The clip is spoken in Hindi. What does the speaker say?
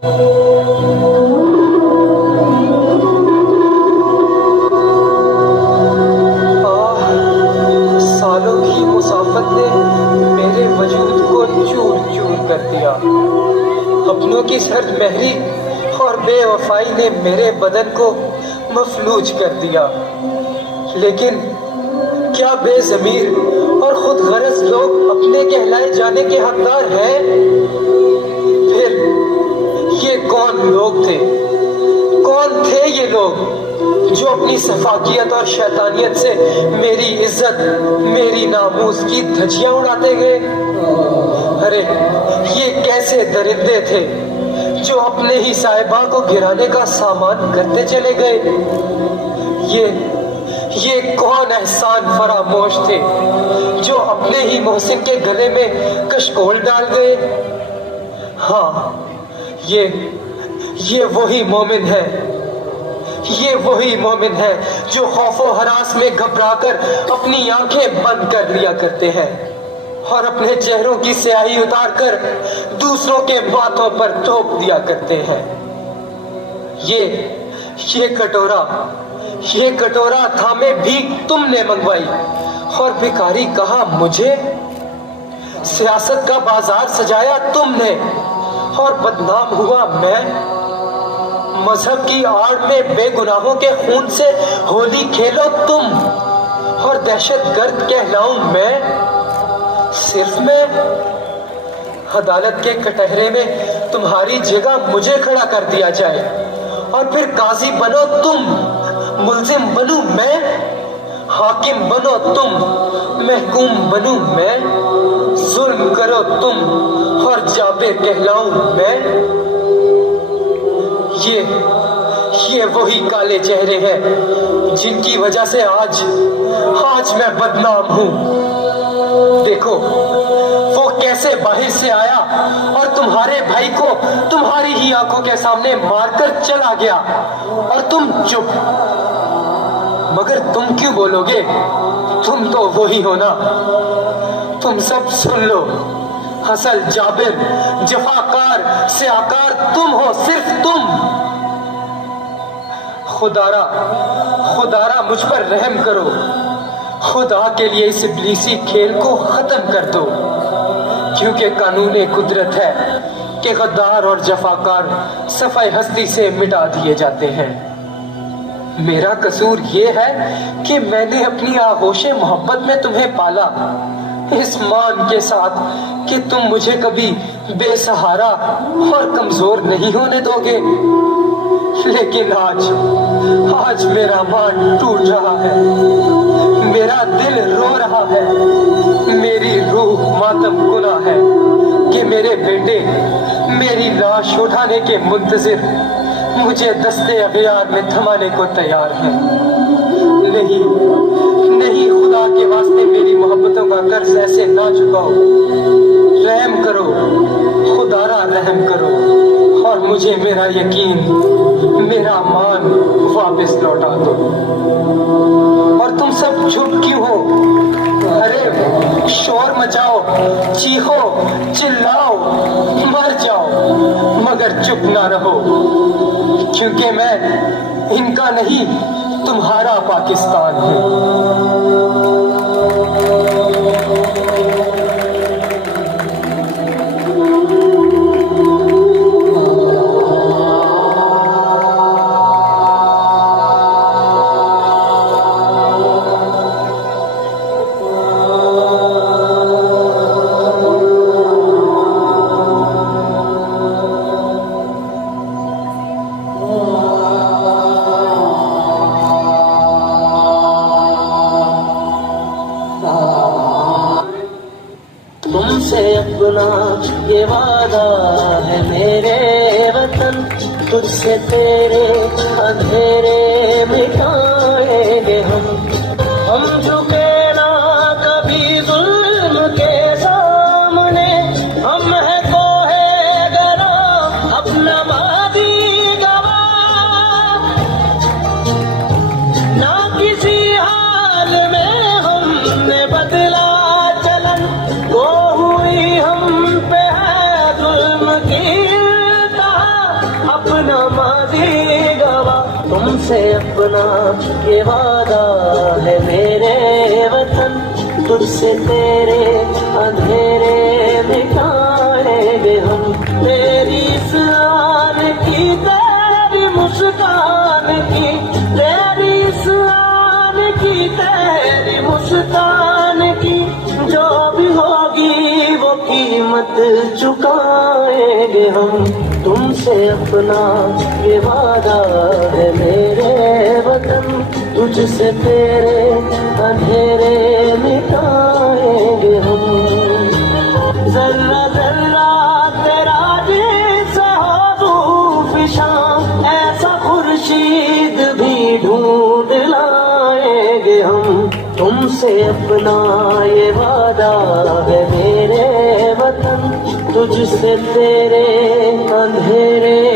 सालों की मुसाफत ने मेरे वजूद को चूर चूर कर दिया। अपनों की सर्द महरी और बेवफाई ने मेरे बदन को मफलूज कर दिया। लेकिन क्या बेज़मीर और खुद गरज लोग अपने कहलाए जाने के हकदार हैं? फिर ये कौन लोग थे? कौन थे ये लोग जो अपनी सफाकियत और शैतानियत से मेरी इज्जत, मेरी नामूस की धज्जियां उड़ाते गए? अरे ये कैसे दरिंदे थे जो अपने ही साहिबा को गिराने का सामान करते चले गए? ये कौन एहसान फरामोश थे जो अपने ही मोहसिन के गले में कशकोल डाल गए? हाँ, ये वही मोमिन है, ये वही मोमिन है जो खौफो हरास में घबराकर अपनी आंखें बंद कर लिया करते हैं और अपने चेहरों की स्याही उतारकर दूसरों के माथों पर थोप दिया करते हैं। ये कटोरा थामे भीख तुमने मंगवाई और भिखारी कहा मुझे। सियासत का बाजार सजाया तुमने और बदनाम हुआ मैं। मजहब की आड़ में बेगुनाहों के खून से होली खेलो तुम और दहशतगर्द कहलाऊं मैं। सिर्फ मैं अदालत के कटहरे में तुम्हारी जगह मुझे खड़ा कर दिया जाए और फिर काजी बनो तुम, मुल्जिम बनूं मैं, हाकिम बनो तुम, महकूम बनूं मैं, जुल्म करो तुम और जाबिर कहलाऊं मैं। ये वही काले चेहरे हैं जिनकी वजह से आज मैं बदनाम हूं। देखो वो कैसे बाहर से आया और तुम्हारे भाई को तुम्हारी ही आंखों के सामने मारकर चला गया और तुम चुप। मगर तुम क्यों बोलोगे? तुम तो वही हो ना। तुम सब सुन लो, असल जाबिर, जफाकार, स्याकार तुम हो, सिर्फ तुम। खुदारा मुझ पर रहम करो। खुदा के लिए इस इब्लीसी खेल को खत्म कर दो, क्योंकि कानून कुदरत है कि गद्दार और जफाकार सफाई हस्ती से मिटा दिए जाते हैं। मेरा कसूर ये है कि मैंने अपनी आगोशे मोहब्बत में तुम्हें पाला, इस मान के साथ कि तुम मुझे कभी बेसहारा और कमजोर नहीं होने दोगे। लेकिन आज मेरा मान टूट रहा है, मेरा दिल रो रहा है, मेरी रूह मातम गुना है कि मेरे बेटे मेरी लाश उठाने के मुंतजिर मुझे दस्ते अगयार में थमाने को तैयार है। नहीं, खुदा के वास्ते मेरी मोहब्बतों का कर्ज ऐसे ना चुकाओ। रहम करो, खुदारा रहम करो और मुझे मेरा यकीन, मेरा मान वापस लौटा दो। और तुम सब चुप क्यों हो? अरे शोर मचाओ, चीखो, चिल्लाओ, मर जाओ, मगर चुप ना रहो, क्योंकि मैं इनका नहीं तुम्हारा पाकिस्तान हूँ। तुमसे अपना ये वादा है मेरे वतन, तुझसे तेरे अंधेरे मिटाएंगे हम झुके ना कभी जुल्म के सामने, हम है कोहे गरा अपना वादी गवाह, ना किसी हाल में हमने बदला चलन, वो हुई हम पे है जुल्म की इंतहा, अपना माजी गवा, तुमसे अपना ये वादा है मेरे वतन, तुझसे तेरे अंधेरे मिटाएंगे हम। तेरी इस आन की, तेरी मुस्कान की, तेरी इस आन की, तेरी मुस्कान की, जो भी होगी वो कीमत चुकाएंगे हम। तुमसे अपना ये वादा है मेरे वतन, तुझसे तेरे अंधेरे मिटाएंगे हम। जर्रा जर्रा तेरा जैसा हो रूफ़िशां, ऐसा खुर्शीद भी ढूंढ लाएंगे हम। तुमसे अपना ये वादा है मेरे वतन, तुझसे तेरे अंधेरे